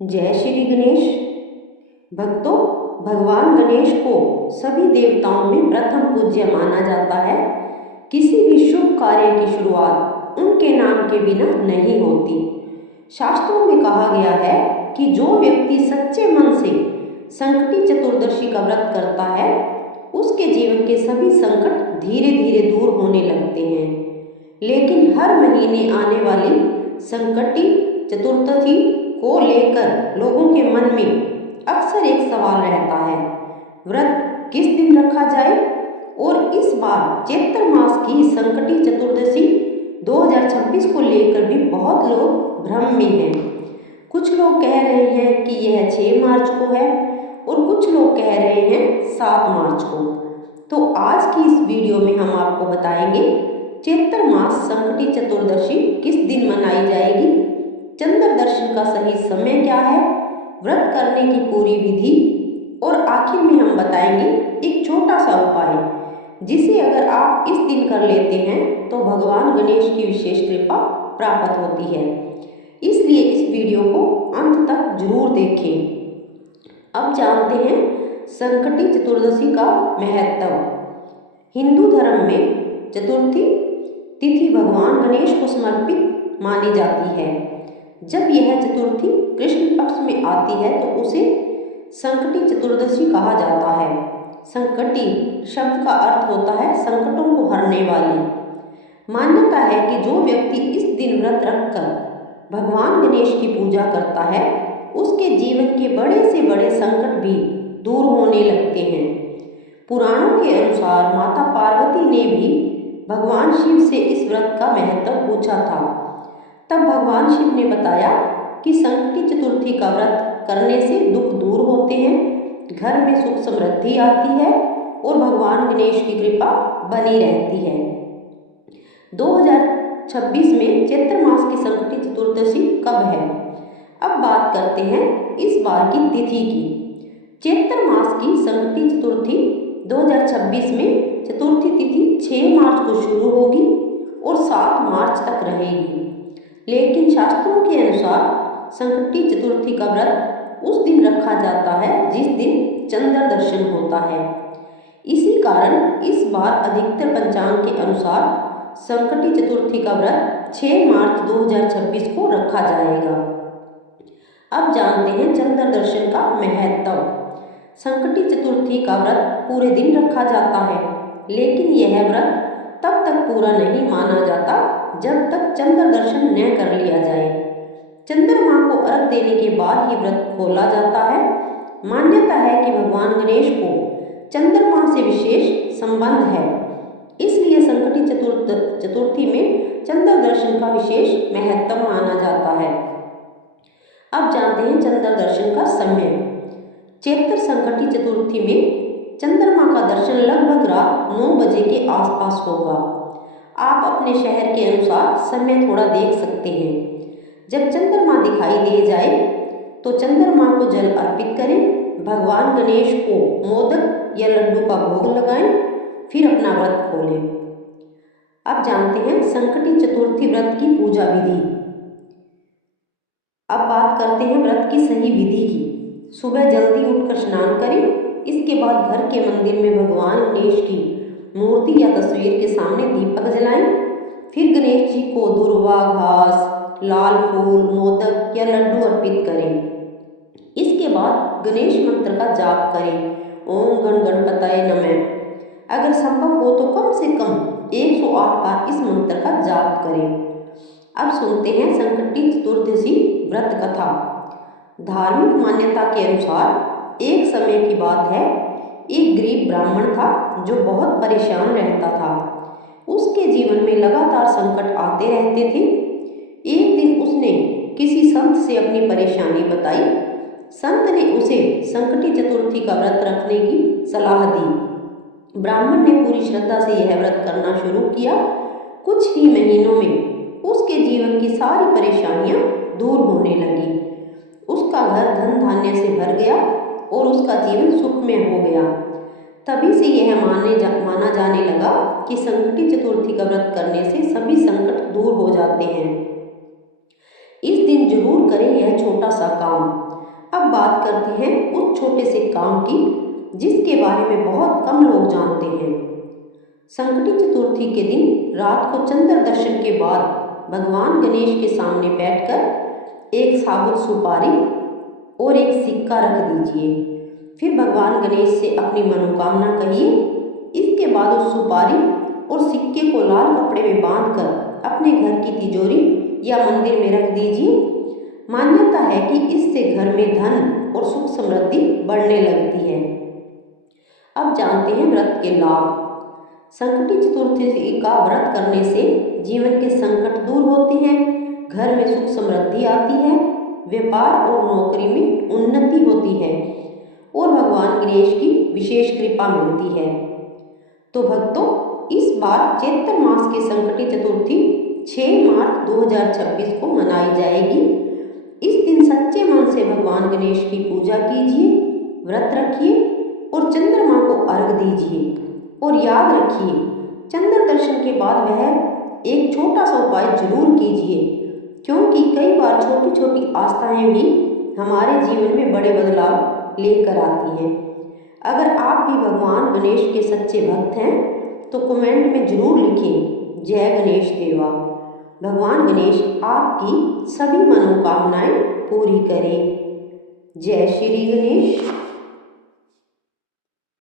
जय श्री गणेश। भक्तों, भगवान गणेश को सभी देवताओं में प्रथम पूज्य माना जाता है। किसी भी शुभ कार्य की शुरुआत उनके नाम के बिना नहीं होती। शास्त्रों में कहा गया है कि जो व्यक्ति सच्चे मन से संकटी चतुर्दशी का व्रत करता है उसके जीवन के सभी संकट धीरे धीरे दूर होने लगते हैं। लेकिन हर महीने आने वाली संकटी चतुर्दशी को लेकर लोगों के मन में अक्सर एक सवाल रहता है, व्रत किस दिन रखा जाए। और इस बार चैत्र मास की संकटी चतुर्दशी 2026 को लेकर भी बहुत लोग भ्रम में हैं। कुछ लोग कह रहे हैं कि यह 6 मार्च को है और कुछ लोग कह रहे हैं 7 मार्च को। तो आज की इस वीडियो में हम आपको बताएंगे चैत्र मास संकटी चतुर्दशी किस दिन मनाई जाएगी, चंद्र दर्शन का सही समय क्या है, व्रत करने की पूरी विधि और आखिर में हम बताएंगे एक छोटा सा उपाय जिसे अगर आप इस दिन कर लेते हैं तो भगवान गणेश की विशेष कृपा प्राप्त होती है। इसलिए इस वीडियो को अंत तक जरूर देखें। अब जानते हैं संकटी चतुर्दशी का महत्व। हिंदू धर्म में चतुर्थी तिथि भगवान गणेश को समर्पित मानी जाती है। जब यह चतुर्थी कृष्ण पक्ष में आती है तो उसे संकटी चतुर्दशी कहा जाता है। संकटी शब्द का अर्थ होता है संकटों को हरने वाली। मान्यता है कि जो व्यक्ति इस दिन व्रत रखकर भगवान गणेश की पूजा करता है उसके जीवन के बड़े से बड़े संकट भी दूर होने लगते हैं। पुराणों के अनुसार माता पार्वती ने भी भगवान शिव से इस व्रत का महत्व पूछा था। तब भगवान शिव ने बताया कि संकटी चतुर्थी का व्रत करने से दुख दूर होते हैं, घर में सुख समृद्धि आती है और भगवान गणेश की कृपा बनी रहती है। 2026 में चैत्र मास की संकटी चतुर्दशी कब है? अब बात करते हैं इस बार की तिथि की। चैत्र मास की संकटी चतुर्थी 2026 में चतुर्थी तिथि 6 मार्च को शुरू होगी और 7 मार्च तक रहेगी। लेकिन शास्त्रों के अनुसार संकटी चतुर्थी का व्रत उस दिन रखा जाता है जिस दिन चंद्र दर्शन होता है। इसी कारण इस बार अधिकतर पंचांग के अनुसार संकटी चतुर्थी का व्रत 6 मार्च 2026 को रखा जाएगा। अब जानते हैं चंद्र दर्शन का महत्व। संकटी चतुर्थी का व्रत पूरे दिन रखा जाता है, लेकिन यह व्रत तब तक पूरा नहीं माना जाता जब तक चंद्र दर्शन न कर लिया जाए। चंद्रमा को अर्घ देने के बाद ही व्रत खोला जाता है। मान्यता है कि भगवान गणेश को चंद्रमा से विशेष संबंध है, इसलिए संकटी चतुर्थी में चंद्र दर्शन का विशेष महत्व माना जाता है। अब जानते हैं चंद्र दर्शन का समय। चैत्र संकटी चतुर्थी में चंद्रमा का दर्शन लगभग रात 9 बजे के आसपास होगा। आप अपने शहर के अनुसार समय थोड़ा देख सकते हैं। जब चंद्रमा दिखाई दे जाए तो चंद्रमा को जल अर्पित करें, भगवान गणेश को मोदक या लड्डू का भोग लगाएं, फिर अपना व्रत खोलें। अब जानते हैं संकटी चतुर्थी व्रत की पूजा विधि। अब बात करते हैं व्रत की सही विधि की। सुबह जल्दी उठकर स्नान करें, इसके बाद घर के मंदिर में भगवान गणेश की मूर्ति या तस्वीर के सामने दीपक जलाएं। फिर गणेश जी को दुर्वा घास, लाल फूल, मोदक या लड्डू अर्पित करें। इसके बाद गणेश मंत्र का जाप करें, ओम गण गणपतये नमः। अगर संभव हो तो कम से कम 108 बार इस मंत्र का जाप करें। अब सुनते हैं संकटी चतुर्दशी व्रत कथा। धार्मिक मान्यता के अनुसार एक समय की बात है, एक गरीब ब्राह्मण था जो बहुत परेशान रहता था। उसके जीवन में लगातार संकट आते रहते थे। एक दिन उसने किसी संत से अपनी परेशानी बताई। संत ने उसे संकटी चतुर्थी का व्रत रखने की सलाह दी। ब्राह्मण ने पूरी श्रद्धा से यह व्रत करना शुरू किया। कुछ ही महीनों में उसके जीवन की सारी परेशानियां दूर होने लगी। उसका घर धन धान्य से भर गया और उसका जीवन सुखमय हो गया। तभी से यह माना जाने लगा कि संकटी चतुर्थी का व्रत करने से सभी संकट दूर हो जाते हैं। इस दिन जरूर करें यह छोटा सा काम। बात करते हैं उस छोटे से काम की जिसके बारे में बहुत कम लोग जानते हैं। संकटी चतुर्थी के दिन रात को चंद्र दर्शन के बाद भगवान गणेश के सामने बैठकर एक साबुत सुपारी और एक सिक्का रख दीजिए। फिर भगवान गणेश से अपनी मनोकामना कहिए। इसके बाद उस सुपारी और सिक्के को लाल कपड़े में बांधकर अपने घर की तिजोरी या मंदिर में रख दीजिए। मान्यता है कि इससे घर में धन और सुख समृद्धि बढ़ने लगती है। अब जानते हैं व्रत के लाभ। संकटी चतुर्थी का व्रत करने से जीवन के संकट दूर होते हैं, घर में सुख समृद्धि आती है, व्यापार और नौकरी में उन्नति होती है और भगवान गणेश की विशेष कृपा मिलती है। तो भक्तों, इस बार चैत्र मास की संकटी चतुर्थी 6 मार्च 2026 को मनाई जाएगी। इस दिन सच्चे मन से भगवान गणेश की पूजा कीजिए, व्रत रखिए और चंद्रमा को अर्घ दीजिए। और याद रखिए, चंद्र दर्शन के बाद वह एक छोटा सा उपाय जरूर कीजिए, क्योंकि कई बार छोटी छोटी आस्थाएं भी हमारे जीवन में बड़े बदलाव लेकर आती हैं। अगर आप भी भगवान गणेश के सच्चे भक्त हैं तो कमेंट में जरूर लिखें जय गणेश देवा। भगवान गणेश आपकी सभी मनोकामनाएं पूरी करें। जय श्री गणेश।